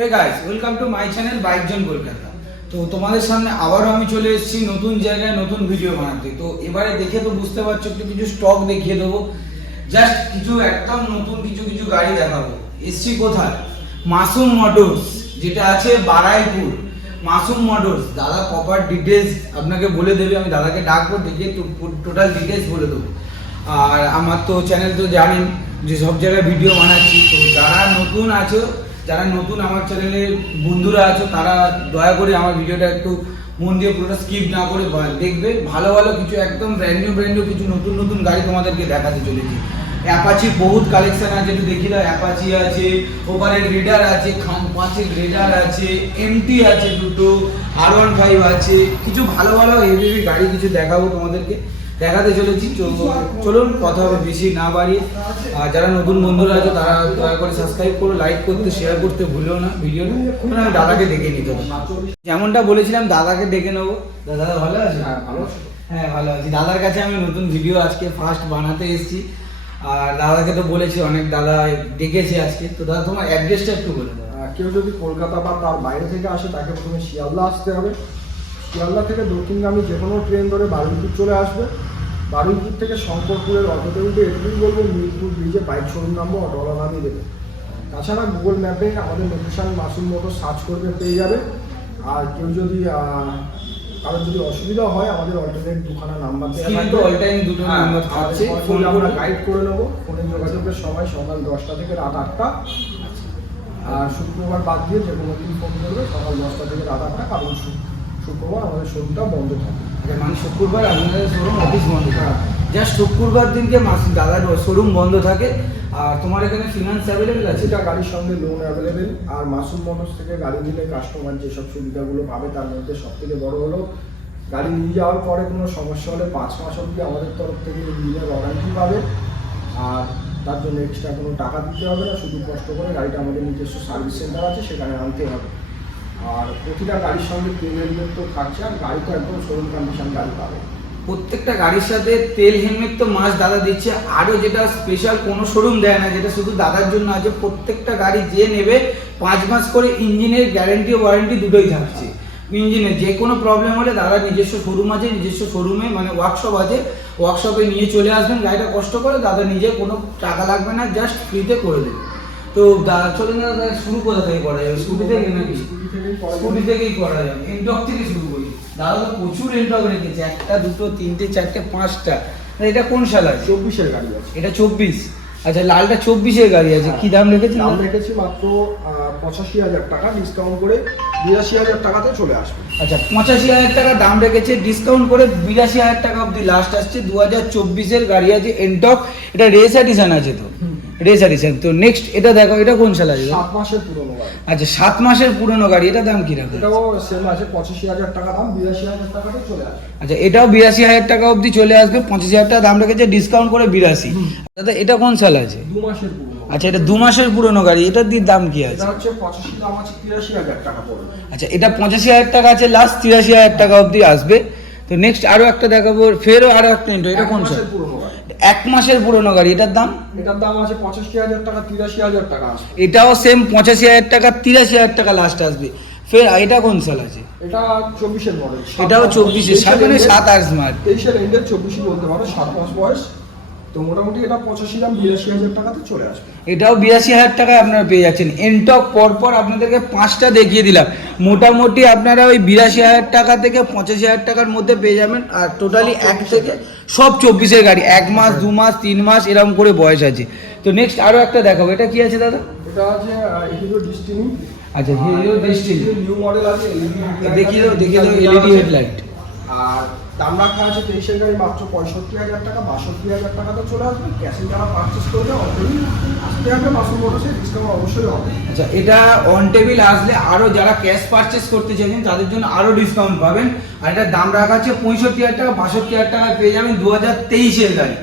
Hey guys, welcome to my channel bike জন কলকাতা। তো তোমাদের সামনে আবারও আমি চলে এসেছি নতুন জায়গায় নতুন ভিডিও বানাতে। তো এবারে দেখে তো বুঝতে পারছো, একটু কিছু স্টক দেখিয়ে দেবো, জাস্ট কিছু একদম নতুন কিছু গাড়ি দেখাবো। এসছি কোথায়? মাসুম মোটরস, যেটা আছে বারাইপুর। মাসুম মোটরস, দাদা প্রপার ডিটেলস আপনাকে বলে দেবে। আমি দাদাকে ডাকবো, দেখে টোটাল ডিটেলস বলে দেবো। আর আমার তো চ্যানেল তো জানেন যে সব জায়গায় ভিডিও বানাচ্ছি। তো যারা নতুন আছো, যারা নতুন আমার চ্যানেলের বন্ধুরা আছো, তারা দয়া করে আমার ভিডিওটা একটু মন দিয়ে পুরোটা স্কিপ না করে দেখবে। ভালো ভালো কিছু একদম ব্র্যান্ড নিউ কিছু নতুন গাড়ি তোমাদেরকে দেখাতে চলেছি। অ্যাপাচির বহুত কালেকশন আছে, একটু দেখি দাও। অ্যাপাচি আছে, ওভারের রেডার আছে, খান 5-এর রেডার আছে, এমটি আছে দুটো, R15 আছে, কিছু ভালো হেভি গাড়ি কিছু দেখাবো তোমাদেরকে, দেখাতে চলেছি। চলুন কথা হবে বেশি না বাড়িয়ে। আর যারা নতুন বন্ধুরা আছে তারা দয়া করে সাবস্ক্রাইব করো, লাইক করতে, শেয়ার করতে ভুলো না ভিডিওটা। আমি দাদাকে ডেকে নিতে হবে, যেমনটা বলেছিলাম দাদাকে ডেকে নেবো। দাদা ভালো আছে? হ্যাঁ ভালো আছি। দাদার কাছে আমি নতুন ভিডিও আজকে ফার্স্ট বানাতে এসেছি। আর দাদাকে তো বলেছি, অনেক দাদা ডেকেছে আজকে। তো দাদা তোমার অ্যাড্রেসটা একটু বলে দাও। কেউ যদি কলকাতা বা তার বাইরে থেকে আসে তাকে প্রথমে শিয়ালদা আসতে হবে। শিয়ালদা থেকে দক্ষিণগামী যে কোনো ট্রেন ধরে বারুইপুর চলে আসবে। বারুইপুর থেকে শঙ্করপুরের অটোতে উঠে এটুকুই বলবো মিরপুর ব্রিজে বাইক শোরুম নামবো, অটোওয়ালা নামিয়ে দেবে। তাছাড়া গুগল ম্যাপে আমাদের লোকেশন মাসুম মোটর সার্চ করবে, পেয়ে যাবে। আর কেউ যদি কারোর যদি অসুবিধা হয়, আমাদের অল্টারনেট দুখানা নাম্বার দুটো নাম্বার থাকছে, ফোনে আমরা গাইড করে নেবো। ফোনে যোগাযোগের সময় সকাল 10টা থেকে রাত 8টা। আর শুক্রবার বাদ দিয়ে যে কোনো দিন ফোন করবে সকাল 10টা থেকে রাত 8টা, কারণ শুক্রবার আমাদের শোরুমটা বন্ধ থাকে। মানে শুক্রবার আপনাদের শোরুম অফিস বন্ধ থাকে, জাস্ট শুক্রবার দিনকে দাদার শোরুম বন্ধ থাকে। আর তোমার এখানে ফিনান্স অ্যাভেলেবেল আছে? এটা গাড়ির সঙ্গে লোন অ্যাভেলেবেল। আর মাসুম মোটরস থেকে গাড়ি নিলে কাস্টমার যেসব সুবিধাগুলো পাবে তার মধ্যে সবথেকে বড় হলো গাড়ি নিয়ে যাওয়ার পরে কোনো সমস্যা হলে 5 মাস অবধি আমাদের তরফ থেকে ইঞ্জিনের ওয়ারেন্টি পাবে। আর তার জন্য এক্সট্রা কোনো টাকা দিতে হবে না, শুধু কষ্ট করে গাড়িটা আমাদের নিজস্ব সার্ভিস সেন্টার আছে সেখানে আনতে হবে। আর প্রতিটা গাড়ির সঙ্গে তেল হেলমেট তো থাকছে, আর গাড়ি তো একদম শোরুম কন্ডিশন গাড়ি পাবে। প্রত্যেকটা গাড়ির সাথে তেল হেলমেট তো মাস্ট দাদা দিচ্ছে। আরও যেটা স্পেশাল কোনো শোরুম দেয় না, যেটা শুধু দাদার জন্য আছে, প্রত্যেকটা গাড়ি যে নেবে 5 মাস করে ইঞ্জিনের গ্যারেন্টি ও ওয়ারেন্টি দুটোই থাকছে। ইঞ্জিনের যে কোনো প্রবলেম হলে দাদার নিজস্ব শোরুম আছে, নিজস্ব শোরুমে মানে ওয়ার্কশপ আছে, ওয়ার্কশপে নিয়ে চলে আসবেন। গাড়িটা কষ্ট করে দাদা নিজে কোনো টাকা লাগবে না, জাস্ট ফ্রিতে করে দেবে। তো চলুন দাদা, শুরু কোথা থেকে করা যাবে? স্কুটি থেকে নাকি? স্কুটি থেকেই করা যাবে। এনটক থেকে শুরু করি। দাদা তো প্রচুর এনটক রেখেছে, 1, 2, 3, 4, 5টা। এটা কোন সাল আছে? 24-এর গাড়ি আছে। এটা 24? আচ্ছা, লালটা 24-এর গাড়ি আছে। কি দাম রেখেছে? দাম রেখেছি মাত্র 85,000 টাকা, ডিসকাউন্ট করে 82,000 টাকাতে চলে আসবে। আচ্ছা, 85,000 টাকা দাম রেখেছে, ডিসকাউন্ট করে 82,000 টাকা অবধি লাস্ট আসছে। 2024-এর গাড়ি আছে এনটক। এটা রেস এডিশন আছে তো? Race edition. তো নেক্সট এটা দেখো, এটা কোন সাল আছে? 7 মাসের পুরনো গাড়ি। আচ্ছা, 7 মাসের পুরনো গাড়ি। এটা দাম কি রাখবে? এটাও সেম আছে, 85,000 টাকা দাম, 82,000 টাকাতে চলে আসবে। আচ্ছা, এটাও 82,000 টাকা অবধি চলে আসবে। 25,000 টাকা দাম রেখেছে, ডিসকাউন্ট করে 82। দাদা এটা কোন সাল আছে? 2 মাসের পুরনো। আচ্ছা, এটা 2 মাসের পুরনো গাড়ি। এটার দাম কি আছে? এটা হচ্ছে 85, দাম আছে 83,000 টাকা পড়বে। আচ্ছা, এটা 85,000 টাকা আছে, লাস্ট 83,000 টাকা অবধি আসবে। তো নেক্সট আরো একটা দেখাবো, ফেরও আরো একটা ইন্টো। এটা কোন সাল? পুরনো গাড়ি। 1 মাসের পুরনো গাড়ি। এটার দাম আছে 85,000 টাকা, 83,000 টাকা আসবে। এটাও সেম 85,000 টাকা, 83,000 টাকা লাস্ট আসবে। ফের এটা কোন সাল আছে? এটা 24-এর মডেল। এটাও 24-এর, 7 মাস। 23-এর এন্ডের 24 বলতে পারো, 7 মাস বয়স। তো মোটামুটি এটা 85 দাম, 82,000 টাকাতে চলে আসবে। এটাও 82,000 টাকায় আপনারা পেয়ে যাচ্ছেন। এনটক পরপর আপনাদেরকে 5টা দেখিয়ে দিলাম। মোটামুটি আপনারা ওই 82,000 টাকা থেকে 85,000 টাকার মধ্যে পেয়ে যাবেন। আর টোটালি 1 থেকে সব 24-এর গাড়ি, 1 মাস 2 মাস 3 মাস এরকম করে বয়স আছে। তো নেক্সট আরো একটা দেখাবো। এটা কি আছে দাদা? এটা আছে হিরো ডেস্টিনি। আচ্ছা, হিরো ডেস্টিনি নিউ মডেল আছে, দেখিয়ে দাও এলইডি হেডলাইট। আর দাম রাখা আছে 23-এর গাড়ি মাত্র 65,000 টাকা, 62,000 টাকাতে চলে আসবে। ক্যাশে যারা পারচেস করবে অলরেডি আসতে হবে মাসুম মোটরসে, ডিসকাউন্ট অবশ্যই হবে। আচ্ছা, এটা অন টেবিল আসলে আরো যারা ক্যাশ পারচেস করতে চাইছেন তাদের জন্য আরো ডিসকাউন্ট পাবেন। আর এটার দাম রাখা আছে 65,000 টাকা, 62,000 টাকায় পেয়ে যাবেন। 2023-এর গাড়ি।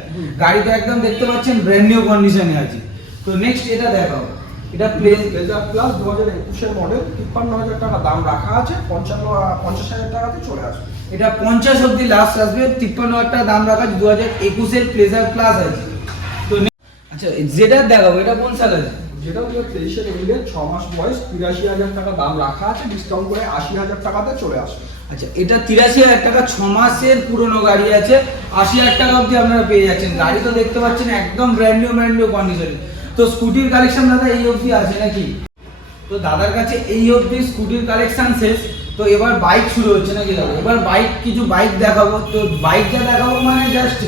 গাড়িটা একদম দেখতে পাচ্ছেন ব্র্যান্ড নিউ কন্ডিশনে আছে। তো নেক্সট এটা দেখাও। এটা প্লেজার প্লাস 2021-এর মডেল, 53,000 টাকা দাম রাখা আছে, 50,000 টাকাতে চলে আসবে। এটা 50 অবধি লাস্ট আসবে, 53,000 টাকা দাম রাখা আছে। 2021-এর প্লেজার প্লাস আছে। তো আচ্ছা, যেটা দেখাবো এটা কোন সাল আছে? যেটা 2023-এর ইঞ্জিনের 6 মাস বয়স, 83,000 টাকা দাম রাখা আছে, ডিসকাউন্ট করে 80,000 টাকাতে চলে আসবে। আচ্ছা, এটা 83,000 টাকা, 6 মাসের পুরনো গাড়ি আছে, 80,000 টাকা অবধি আপনারা পেয়ে যাচ্ছেন। গাড়ি তো দেখতে পাচ্ছেন একদম ব্র্যান্ড নিউ কন্ডিশনে। তো স্কুটির কালেকশন দাদা এই অবধি আছে নাকি? তো দাদার কাছে এই অবধি স্কুটির কালেকশন শেষ। তো এবার বাইক শুরু হচ্ছে নাকি দাদা? এবার কিছু বাইক দেখাবো। তো বাইকটা দেখাবো মানে জাস্ট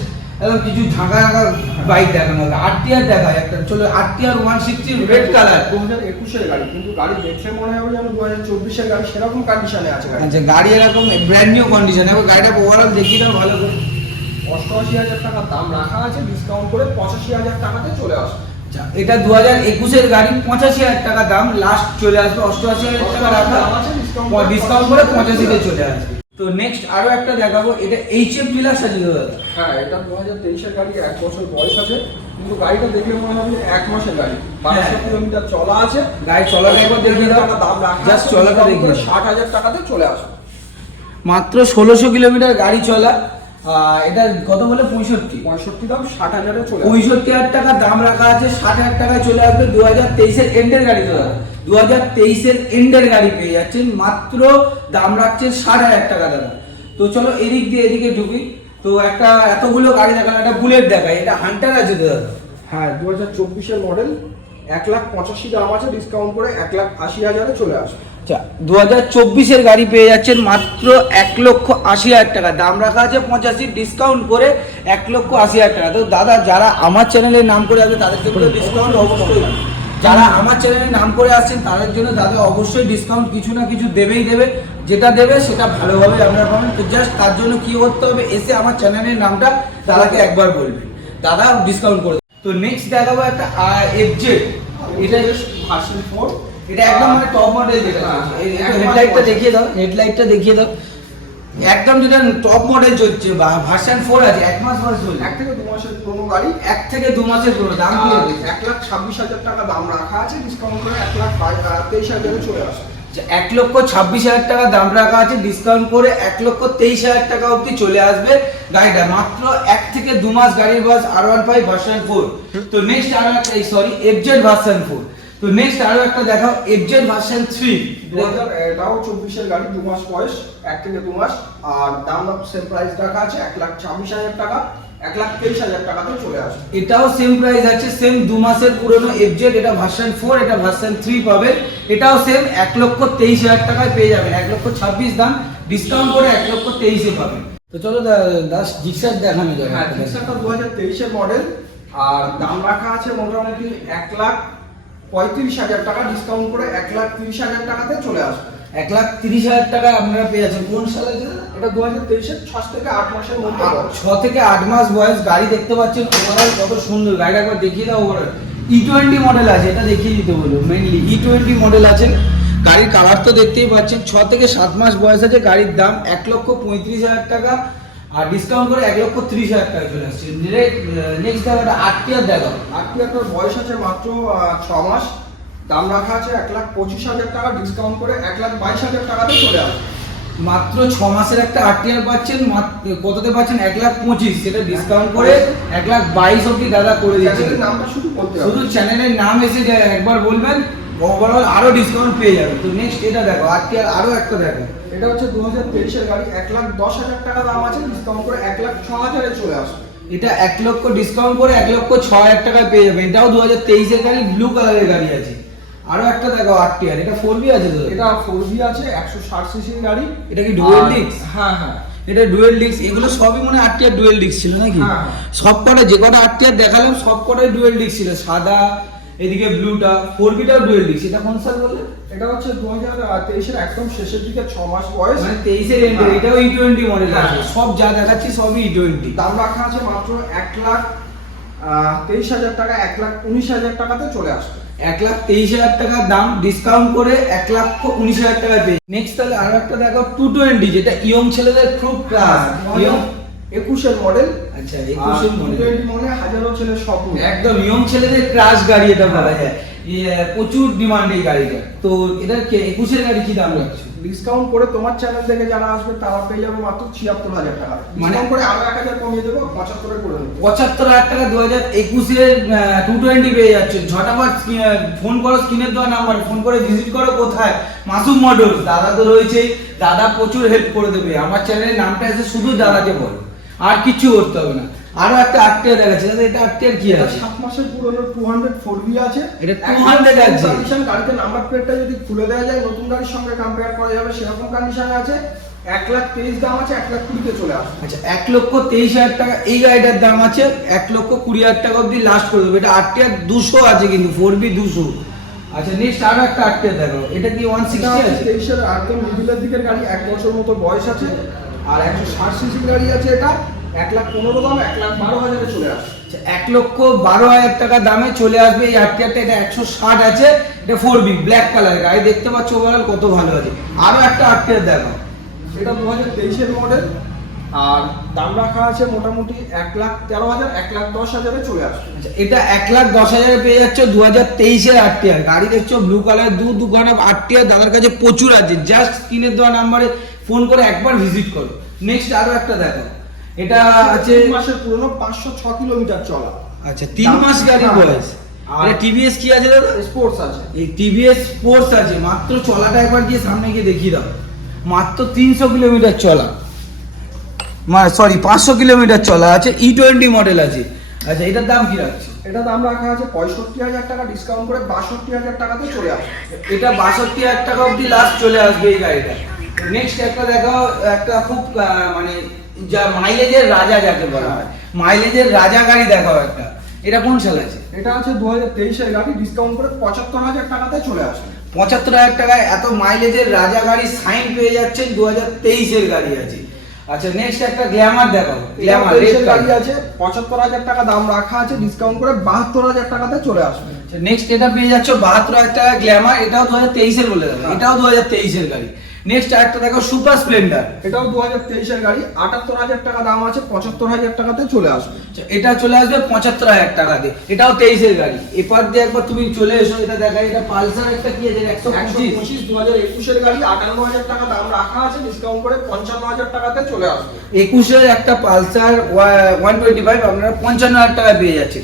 একদম কিছু ঝাঁকা বাইক দেখানো হবে। আরটিআর দেখায় একটা, চলো আরটিআর 160 রেড কালার, 2021-এর গাড়ি, কিন্তু গাড়ি দেখলে মনে হবে যেন 2024-এর গাড়ি, সেরকম কন্ডিশনে আছে গাড়ি। আচ্ছা, গাড়ি এরকম ব্র্যান্ড নিউ কন্ডিশন। এবার গাড়িটা ওভারঅল দেখিয়ে দাও ভালো করে। 88,000 টাকা দাম রাখা আছে, ডিসকাউন্ট করে 85,000 টাকাতে চলে আসবে। আচ্ছা, এটা 2021-এর গাড়ি, 85,000 টাকা দাম, লাস্ট চলে আসবে 88,000 টাকা রাখা, ডিসকাউন্ট করে 85-তে চলে আসবে। তো নেক্সট আরো একটা দেখাবো, এটা এইচএফ ডিলাক্স আছে দাদা? হ্যাঁ, এটা 2023-এর গাড়ি, 1 বছর বয়স আছে, কিন্তু গাড়িটা দেখলে মনে হবে 1 মাসের গাড়ি। 1200 কিলোমিটার চলা আছে। গাড়ি চলাটা একবার দেখিয়ে দাও, দাম রাখা জাস্ট চলাটা দেখিয়ে 60,000 টাকাতে চলে আসবে। মাত্র 1600 কিলোমিটার গাড়ি চলা। এটা কত বলে? 65 দাম, 60,000-এ চলে আসবে। 65,000 টাকা দাম রাখা আছে, 60,000 টাকায় চলে আসবে। 2023-এর এন্ডের গাড়ি তো দাদা, 2023-এর এন্ডের গাড়ি পেয়ে যাচ্ছেন, মাত্র দাম রাখছেন 60,000 টাকা দাদা। তো চলো এদিক দিয়ে এদিকে ঢুকি। তো একটা এতগুলো গাড়ি দেখালো, একটা বুলেট দেখায়, এটা হান্টার আছে তো দাদা? হ্যাঁ, 2024-এর মডেল, 1,85,000 দাম আছে, ডিসকাউন্ট করে 1,80,000-এ চলে আসবে। আচ্ছা, 2024-এর গাড়ি পেয়ে যাচ্ছেন মাত্র 1,80,000 টাকা, দাম রাখা আছে 85, ডিসকাউন্ট করে 1,80,000 টাকা। তো দাদা, যারা আমার চ্যানেলের নাম করে আসবে তাদের জন্য ডিসকাউন্ট অবশ্যই, যারা আমার চ্যানেলের নাম করে আসছেন তাদের জন্য দাদা অবশ্যই ডিসকাউন্ট কিছু না কিছু দেবেই দেবে, যেটা দেবে সেটা ভালোভাবে আপনারা পাবেন। তো জাস্ট তার জন্য কি করতে হবে, এসে আমার চ্যানেলের নামটা দাদাকে একবার বলবেন, দাদা ডিসকাউন্ট করে। তো নেক্সট দেখাবো একটা এফজেড, এটা ভার্সন 4, এটা একদম মানে টপ মডেল যেটা আছে। হেডলাইটটা দেখিয়ে দাও, হেডলাইটটা দেখিয়ে দাও, একদম যেটা টপ মডেল চলছে, বা ভার্সন 4 আছে, 1 মাস বয়স হলো। 1 থেকে 2 মাসের পুরনো গাড়ি, 1 থেকে 2 মাসের পুরো, দাম কি হবে? 1,26,000 টাকা দাম রাখা আছে, ডিসকাউন্ট করে 1,23,000-এ চলে আসবে। 1,26,000 টাকা দাম রাখা আছে, ডিসকাউন্ট করে 1,23,000 টাকা অবধি চলে আসবে গাড়িটা। মাত্র 1 থেকে 2 মাস গাড়ির বয়স, R15 ভার্সন 4। তো নেক্সট আরো একটা, সরি এফজেড ভার্সন 4। তো নেক্সট আরো একটা দেখাও, এফজেড ভার্সন 3। এটাও 24-এর গাড়ি, 2 মাস বয়স, 1 থেকে 2 মাস, আর দাম সেম প্রাইস রাখা আছে, 1,26,000 টাকা, 1,23,000 টাকাতে চলে আসবে। এটাও সেম প্রাইস আছে, সেম 2 মাসের পুরনো এফজেড, এটা ভার্সন 4, এটা ভার্সন 3 পাবেন। এটাও সেম 1,23,000 টাকায় পেয়ে যাবেন, 1,26,000 দাম, ডিসকাউন্ট করে 1,23,000 পাবেন। তো চলো দাস জিক্সার দেখানো যাবে। হ্যাঁ, জিক্সারটা 2023-এর মডেল, আর দাম রাখা আছে মোটামুটি 1,35,000 টাকা, ডিসকাউন্ট করে 1,30,000 টাকাতে চলে আসবে। 1,30,000 টাকা আপনারা পেয়ে যাচ্ছেন। কোন সালে? এটা 2023-এর 6 থেকে 8 মাসের মধ্যে। 6 থেকে 8 মাস বয়স, গাড়ি দেখতে পাচ্ছেন ওভারঅল কত সুন্দর। গাড়িটা একবার দেখিয়ে দাও ওভারঅল। E20 মডেল আছে, এটা দেখিয়ে দিতে বলো, মেইনলি E20 মডেল আছে। গাড়ির কালার তো দেখতেই পাচ্ছেন। 6 থেকে 7 মাস বয়স আছে, গাড়ির দাম 1,35,000 টাকা, আর ডিসকাউন্ট করে 1,30,000 টাকা চলে আসছে। নেক্সট একটা আরটিআর দেখাও। আরটিআরটার বয়স আছে মাত্র 6 মাস, দাম রাখা আছে 1,25,000 টাকা, ডিসকাউন্ট করে 1,22,000 টাকাতে চলে আসবে। মাত্র 6 মাসের একটা আরটিআর পাচ্ছেন, কততে পাচ্ছেন? 1,25,000, সেটা ডিসকাউন্ট করে 1,22,000 অবধি দাদা করে দিচ্ছেন। চ্যানেলের নামটা শুধু বলতে হবে, শুধু চ্যানেলের নাম এসে একবার বলবেন, ওভারঅল আরো ডিসকাউন্ট পেয়ে যাবেন। তো নেক্সট এটা দেখো, আরটিআর আরো একটা দেখো। এটা হচ্ছে 2023-এর গাড়ি, 1,10,000 টাকা দাম আছে, ডিসকাউন্ট করে 1,06,000-এ চলে আসবে। এটা 1 লক্ষ ডিসকাউন্ট করে 1,06,000 টাকায় পেয়ে যাবেন। এটাও 2023-এর গাড়ি, ব্লু কালারের গাড়ি আছে। আরো একটা দেখো আরটিআর, এটা 4B আছে তো? এটা 4B আছে, 160 সিসির গাড়ি। এটা কি ডুয়েল ডিস্ক? হ্যাঁ হ্যাঁ, এটা ডুয়েল ডিস্ক। এগুলো সবই মনে আরটিআর ডুয়েল ডিস্ক ছিল নাকি? হ্যাঁ। সব কটা, যে কটা আরটিআর দেখালাম সব কটাই ডুয়েল ডিস্ক ছিল, সাদা, এদিকে ব্লুটা। 4Bটাও ডুয়েল ডিস্ক। এটা কোন সাল বললে? এটা হচ্ছে 2023-এর একদম শেষের দিকে, 6 মাস বয়স, মানে 23-এর এন্ডে। এটাও E20 মডেল আছে। সব যা দেখাচ্ছি সবই E20। দাম রাখা আছে মাত্র 1,23,000 টাকা, 1,19,000 টাকাতে চলে আসবে। 1,23,000 টাকা দাম, ডিসকাউন্ট করে 1,19,000 টাকায় পেয়ে। নেক্সট তাহলে আরো একটা দেখো 220, যেটা ইয়ং ছেলেদের খুব ক্লাস। ইয়ং 21-এর মডেল, আচ্ছা 21 মডেল মনে হাজারো ছেলে স্বপ্ন, একদম ইয়ং ছেলেদের ক্রাশ গাড়ি এটা বলা যায়। প্রচুর ডিমান্ড এই গাড়িটা। তো এটার 21 গাড়ি কি দাম রাখছো? ডিসকাউন্ট করে তোমার চ্যানেল থেকে যারা আসবে তারা পেয়ে যাবে মাত্র ৭৬,০০০ টাকা। মানে ডিসকাউন্ট করে আরো ১,০০০ কমিয়ে দেবো, ৭৫ করে দেবো। ৭৫,০০০ টাকা 2021 220 পেয়ে যাচ্ছে। ঝটাফট ফোন করো, স্ক্রিনের দেওয়া নাম্বারে ফোন করে ভিজিট করো। কোথায়? মাসুম মোটরস। দাদা তো রয়েছে, দাদা প্রচুর হেল্প করে দেবে। আমার চ্যানেলের নামটা এসে শুধু দাদাকে বলো, আর কিছু করতে হবে না। আরো একটা আটটিয়া দেখাচ্ছে দাদা, এটা আটটিয়ার কি আছে? 7 মাসের পুরনো 200 4V আছে। এটা 200 আছে। কন্ডিশন, গাড়িতে নাম্বার প্লেটটা যদি খুলে দেওয়া যায় নতুন গাড়ির সঙ্গে কম্পেয়ার করা যাবে সেরকম কন্ডিশনে আছে। 1,23,000 দাম আছে, 1,20,000 তে চলে আসবে। আচ্ছা 1,23,000 টাকা এই গাড়িটার দাম আছে। 1,20,000 টাকা অবধি লাস্ট করে দেবে। এটা আটটিয়ার 200 আছে কিন্তু 4V 200। আচ্ছা নেক্সট আরো একটা আটটিয়া দেখো, এটা কি 160 আছে? 23 এর একদম মিডলের দিকের গাড়ি, 1 বছর মতো বয়স আছে। আর 160 সিসির গাড়ি আছে। এটা 1,15,000 দাম, 1,12,000 এ চলে আসবে। 1,12,000 টাকা দামে চলে আসবে এই আটটিয়াটা। এটা 160 আছে, এটা 4B ব্ল্যাক কালারের গাড়ি। দেখতে পাচ্ছ ওভারঅল কত ভালো আছে। আরো একটা আটটিয়া দেখো, এটা 2023 এর মডেল। আর দাম রাখা আছে মোটামুটি 1,13,000, 1,10,000 এ চলে আসবে। আচ্ছা এটা 1,10,000 এ পেয়ে যাচ্ছে 2023 এর আটটিয়া গাড়ি। দেখছো ব্লু কালার দুখানা আটটিয়া দাদার কাছে প্রচুর আছে। জাস্ট স্ক্রিনের দেওয়া নাম্বারে ফোন করে একবার ভিজিট করো। নেক্সট আরো একটা দেখো, এটা আছে 3 মাসের পুরনো, 506 কিলোমিটার চলা। আচ্ছা 3 মাস গাড়ি বয়স। আর টিভিএস কি আছে দাদা? স্পোর্টস আছে। এই টিভিএস স্পোর্টস আছে। মাত্র চলাটা একবার গিয়ে সামনে গিয়ে দেখিয়ে দাও। মাত্র 300 কিলোমিটার চলা, সরি 500 কিলোমিটার চলা আছে। E20 মডেল আছে। আচ্ছা এটার দাম কি রাখছে? এটা দাম রাখা আছে 65,000 টাকা, ডিসকাউন্ট করে 62,000 টাকাতে চলে আসবে। এটা 62,000 টাকা অবধি লাস্ট চলে আসবে এই গাড়িটা। নেক্সট একটা দেখাও, একটা খুব মানে যা মাইলেজের রাজা যাকে বলা হয়, মাইলেজের রাজা গাড়ি দেখাও একটা। এটা কোন সাল আছে? এটা আছে 2023 এর গাড়ি, ডিসকাউন্ট করে 75,000 টাকাতে চলে আসবে। 75,000 টাকায় এত মাইলেজের রাজা গাড়ি সাইন পেয়ে যাচ্ছেন। 2023 এর গাড়ি আছে। আচ্ছা নেক্সট একটা গ্ল্যামার দেখাও। গ্ল্যামার রেড গাড়ি আছে, 75,000 টাকা দাম রাখা আছে, ডিসকাউন্ট করে 72,000 টাকাতে চলে আসবে। নেক্সট এটা পেয়ে যাচ্ছ 72,000 টাকা গ্ল্যামার। এটাও 2023 এর বলে দেবো, এটাও 2023 এর গাড়ি। নেক্সট আরেকটা দেখো সুপার স্প্লেন্ডার। এটাও 2023 এর গাড়ি, 78,000 টাকা দাম আছে, 75,000 টাকাতে চলে আসবে। এটা চলে আসবে 75,000 টাকা দিয়ে। এটাও 23 এর গাড়ি। এরপর দিয়ে একবার তুমি চলে এসো, এটা দেখা। এটা পালসার একটা কি আছে? 125 2021 এর গাড়ি, 58,000 টাকা দাম রাখা আছে, ডিসকাউন্ট করে 55,000 টাকাতে চলে আসবে। 21 এর একটা পালসার 125 আপনারা 55,000 টাকা পেয়ে যাচ্ছে।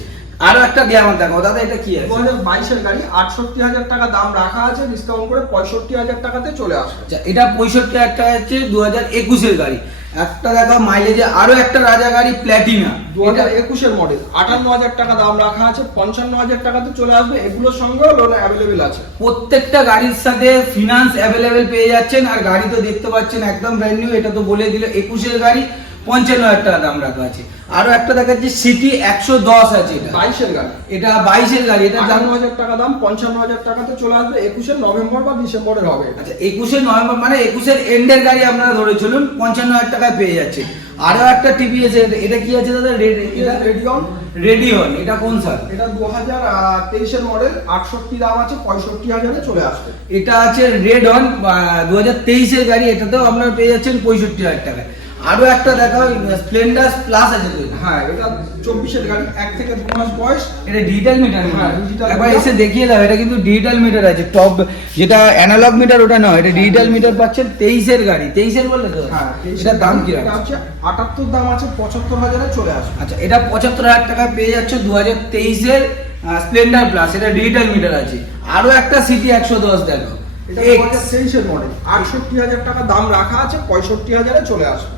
আরো একটা গ্ল্যামার দেখো দাদা, এটা কি আছে? 2022 এর গাড়ি, 68,000 টাকা দাম রাখা আছে, ডিসকাউন্ট করে 65,000 টাকাতে চলে আসবে। আচ্ছা এটা 65,000 টাকা হচ্ছে 2021 এর গাড়ি। একটা দেখো মাইলেজে আরো একটা রাজা গাড়ি প্ল্যাটিনা, 2021 এর মডেল, 58,000 টাকা দাম রাখা আছে, 55,000 টাকাতে চলে আসবে। এগুলোর সঙ্গেও লোন অ্যাভেলেবেল আছে। প্রত্যেকটা গাড়ির সাথে ফিনান্স অ্যাভেলেবেল পেয়ে যাচ্ছেন। আর গাড়ি তো দেখতে পাচ্ছেন একদম ব্র্যান্ড নিউ। এটা তো বলে দিল 21 এর গাড়ি, 55,000 টাকা দাম রাখা আছে। আরো একটা দেখাচ্ছি সিটি 110 আছে। এটা 22 এর গাড়ি, এটা 22 এর গাড়ি। এটা দাম 58,000 টাকা দাম, 55,000 টাকাতে চলে আসবে। 21 এর নভেম্বর বা ডিসেম্বরের হবে। আচ্ছা 21 নভেম্বর মানে 21 এর এন্ডের গাড়ি আপনারা ধরে চলুন, 55,000 টাকায় পেয়ে যাচ্ছে। আরো একটা টিভিএস, এটা কি আছে দাদা? এটা রেডিয়ন। রেডিয়ন, এটা কোন সাল? এটা 2023 এর মডেল, 68 দাম আছে, 65,000 এ চলে আসবে। এটা আছে রেড অন 2023 এর গাড়ি। এটাতেও আপনারা পেয়ে যাচ্ছেন 65,000 টাকায়। আরো একটা দেখো স্প্লেন্ডার প্লাস আছে তো। হ্যাঁ এটা 24 এর গাড়ি, 1 থেকে 2 মাস বয়স। এটা ডিজিটাল মিটার। হ্যাঁ, digital একবার meter। এসে দেখিয়ে দাও। এটা কিন্তু ডিজিটাল মিটার আছে। টপ যেটা অ্যানালগ মিটার ওটা নয়, এটা ডিজিটাল মিটার পাচ্ছেন। 23 এর গাড়ি, 23 এর বললে তো? হ্যাঁ, এটার দাম কি এটা হচ্ছে 78 দাম আছে, 75,000 এ চলে আসবে। আচ্ছা এটা 75,000 টাকায় পেয়ে যাচ্ছ 2023 এর স্প্লেন্ডার প্লাস। এটা ডিজিটাল মিটার আছে। আরো একটা সিটি 110 দেখো। এটা 2023 এর মডেল, 68,000 টাকা দাম রাখা আছে, 65,000 এ চলে আসবে।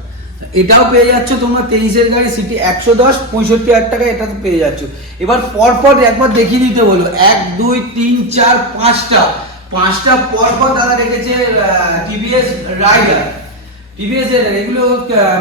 এটাও পেয়ে যাচ্ছ তোমরা 23 এর গাড়ি, সিটি 110, 65,000 টাকা এটা তো পেয়ে যাচ্ছ। এবার পরপর একবার দেখিয়ে দিতে বলো। 1 2 3 4 5টা পরপর দাদা রেখেছে টিভিএস রাইডার। টিভিএস এর এগুলো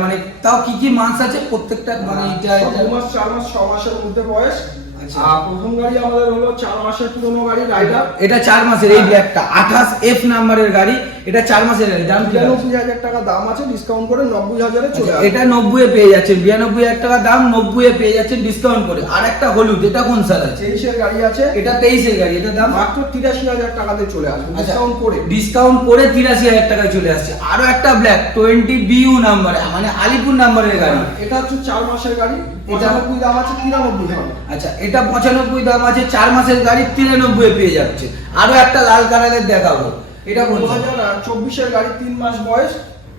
মানে তাও কি কি মাস আছে প্রত্যেকটা? মানে এটা 2 মাস, 4 মাস, 6 মাসের মধ্যে বয়স। আচ্ছা। আর প্রথম গাড়ি আমাদের হলো 4 মাসের পুরনো গাড়ি রাইডার। এটা 4 মাসের এই ব্ল্যাকটা 28F নাম্বারের গাড়ি। এটা 4 মাসের গাড়ি, দাম কি আছে? 92,000 টাকা দাম আছে, ডিসকাউন্ট করে 90,000 চলে আসবে। এটা 90 এ পেয়ে যাচ্ছেন, 92,000 টাকা দাম, 90 এ পেয়ে যাচ্ছেন ডিসকাউন্ট করে। আর একটা হলুদ, এটা কোন সাল আছে? 23 এর গাড়ি আছে, এটা 23 এর গাড়ি, এটা দাম মাত্র 83,000 টাকাতে চলে আসবে ডিসকাউন্ট করে। ডিসকাউন্ট করে 83,000 টাকায় চলে আসছে। আরো একটা ব্ল্যাক 20 BU নাম্বার, মানে আলিপুর নাম্বারের গাড়ি। এটা হচ্ছে 4 মাসের গাড়ি, 95 দাম আছে, 93 হবে। আচ্ছা, এটা 95 দাম আছে, 4 মাসের গাড়ি 93 এ পেয়ে যাচ্ছে। আরো একটা লাল কালারের দেখাবো, এটা কোন সাল? 2024 এর গাড়ি, 3 মাস বয়স,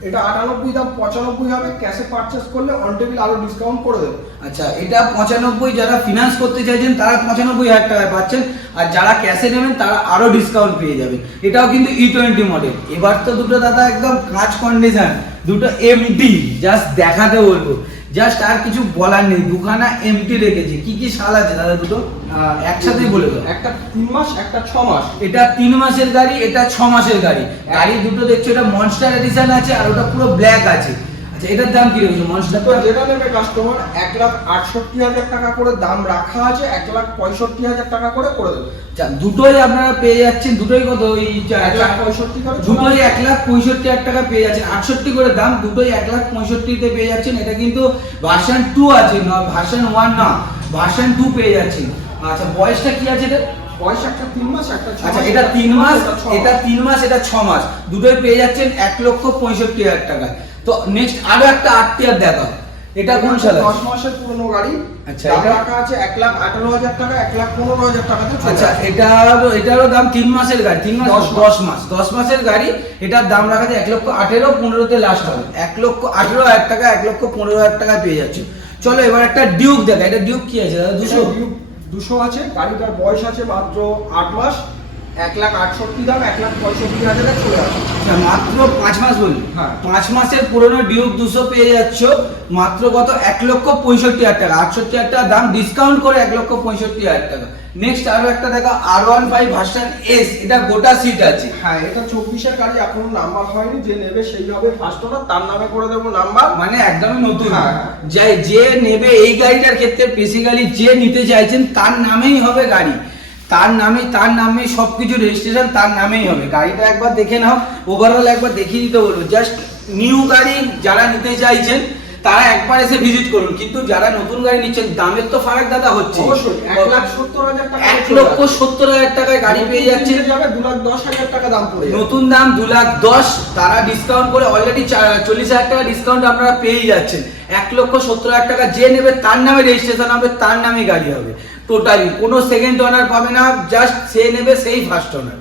এটা 98 দাম, 95 হবে। ক্যাশে পারচেজ করলে অন টেবিল আরো ডিসকাউন্ট করে দেবে। আচ্ছা, এটা 95, যারা ফিনান্স করতে চাইছেন তারা 95,000 টাকায় পাচ্ছেন, আর যারা ক্যাশে নেবেন তারা আরো ডিসকাউন্ট পেয়ে যাবেন। এটাও কিন্তু E20 মডেল। এবার তো দুটো দাদা একদম কাঁচ কন্ডিশন, দুটো এমটি, জাস্ট দেখাতে বলবো, জাস্ট আর কিছু বলার নেই। দুখানা এমটি রেখেছি। কি কি সাল আছে দাদা দুটো? একসাথেই বলে দাও। একটা 3 মাস, একটা 6 মাস। এটা 3 মাসের গাড়ি, এটা 6 মাসের গাড়ি। গাড়ি দুটো দেখছো, এটা মনস্টার এডিশন আছে আর ওটা পুরো ব্ল্যাক আছে। আচ্ছা, এটার দাম কি রয়েছে? মনস্টার তো যেটা নেবে কাস্টমার 1,68,000 টাকা করে দাম রাখা আছে, 1,65,000 টাকা করে দেবে। আচ্ছা, দুটোই আপনারা পেয়ে যাচ্ছেন, দুটোই কত? ওই 1,65,000 করে, দুটোই 1,65,000 টাকা পেয়ে যাচ্ছেন। 68 করে দাম, দুটোই 1,65,000 পেয়ে যাচ্ছেন। এটা কিন্তু ভার্সন 2 আছে, না ভার্সন 1 না, ভার্সন 2 পেয়ে যাচ্ছেন। আচ্ছা, বয়সটা কি আছে এটা? বয়স একটা 3 মাস, একটা 6 মাস। আচ্ছা, এটা 3 মাস, এটা 3 মাস, এটা 6 মাস, দুটোই পেয়ে যাচ্ছেন 1,65,000 টাকা। তো নেক্সট আরো একটা 8 টিয়ার দেখাও, এটা কোন সাল? 10 মাসের পুরনো গাড়ি। আচ্ছা, দাম এটা রাখা আছে 1,18,000 টাকা, 1,15,000 টাকাতে চলে আচ্ছা, আসবে। এটারও দাম 3 মাসের গাড়ি, 3 মাস 10 মাসের গাড়ি। এটার দাম রাখা আছে 1,18,000, 15 লাস্ট হবে। 1,18,000 টাকা, 1,15,000 টাকায় পেয়ে যাচ্ছে। চলো এবার একটা ডিউক দেখা। এটা ডিউক কি আছে দাদা? 200 200 আছে। গাড়িটার বয়স আছে মাত্র 8 মাস, 1,68,000 দাম, 1,65,000 চলে আসবে। মাত্র 5 মাস বলি। হ্যাঁ। 5 মাসের পুরনো ডিউক 200 পেয়ে যাচ্ছ মাত্র কত? 1,65,000 টাকা, 68,000 টাকা দাম, ডিসকাউন্ট করে 1,65,000 টাকা। নেক্সট আরো একটা দেখা, R15 ভার্সন এস, এটা গোটা সিট আছে। হ্যাঁ, এটা 24 এর গাড়ি, এখনো নাম্বার হয়নি। যে নেবে সেই হবে ফার্স্ট ওনার, তার নামে করে দেবো নাম্বার, মানে একদমই নতুন। হ্যাঁ। যে নেবে এই গাড়িটার ক্ষেত্রে বেসিক্যালি যে নিতে চাইছেন তার নামেই হবে গাড়ি, তার নামে সবকিছু রেজিস্ট্রেশন তার নামেই হবে। গাড়িটা একবার দেখে নাও, ওভারঅল একবার দেখিয়ে দিতে বলবো। জাস্ট নিউ গাড়ি যারা নিতে চাইছেন তারা একবার এসে ভিজিট করুন। কিন্তু যারা নতুন গাড়ি নিচ্ছেন, দামের তো ফারাক দাদা হচ্ছে। অবশ্যই 1,70,000 টাকা, 1,70,000 টাকায় গাড়ি পেয়ে যাচ্ছে। যাবে 2,10,000 টাকা দাম পড়ে যাবে। নতুন দাম 2,10,000, তারা ডিসকাউন্ট করে অলরেডি 40,000 টাকা ডিসকাউন্ট আপনারা পেয়ে যাচ্ছেন। 1,70,000 টাকা যে নেবে তার নামে রেজিস্ট্রেশন হবে, তার নামে গাড়ি হবে। টোটালি কোনো সেকেন্ড ওনার পাবে না, জাস্ট সে নেবে সেই ফার্স্ট ওনার।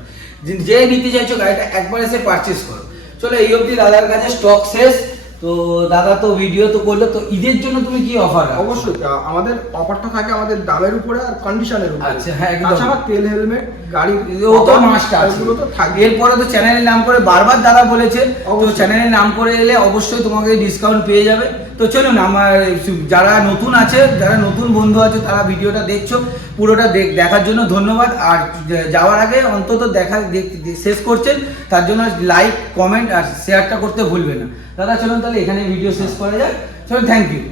যে নিতে চাইছো গাড়িটা একবার এসে পারচেস করো। চলো এই অবধি দাদার কাছে স্টক শেষ। তো দাদা তো ভিডিও তো করলো, তো ঈদের জন্য তুমি কি অফার? অবশ্যই আমাদের অফারটা থাকে আমাদের দামের উপরে আর কন্ডিশনের উপরে। আচ্ছা, হ্যাঁ, একদম। তাছাড়া তেল, হেলমেট, গাড়ির ও তো মাস্ট আছে, এগুলো তো থাকবে। এরপরে তো চ্যানেলের নাম করে বারবার দাদা বলেছে, তো অবশ্যই। চ্যানেলের নাম করে এলে অবশ্যই তোমাকে ডিসকাউন্ট পেয়ে যাবে। তো চলুন, আমার যারা নতুন আছে, যারা নতুন বন্ধু আছে, তারা ভিডিওটা দেখছো, পুরোটা দেখার জন্য ধন্যবাদ। আর যাওয়ার আগে অন্তত শেষ করছেন, তার জন্য লাইক, কমেন্ট আর শেয়ারটা করতে ভুলবেন না। দাদা চলুন তাহলে এখানে ভিডিও শেষ করা যায়। চলুন, থ্যাংক ইউ।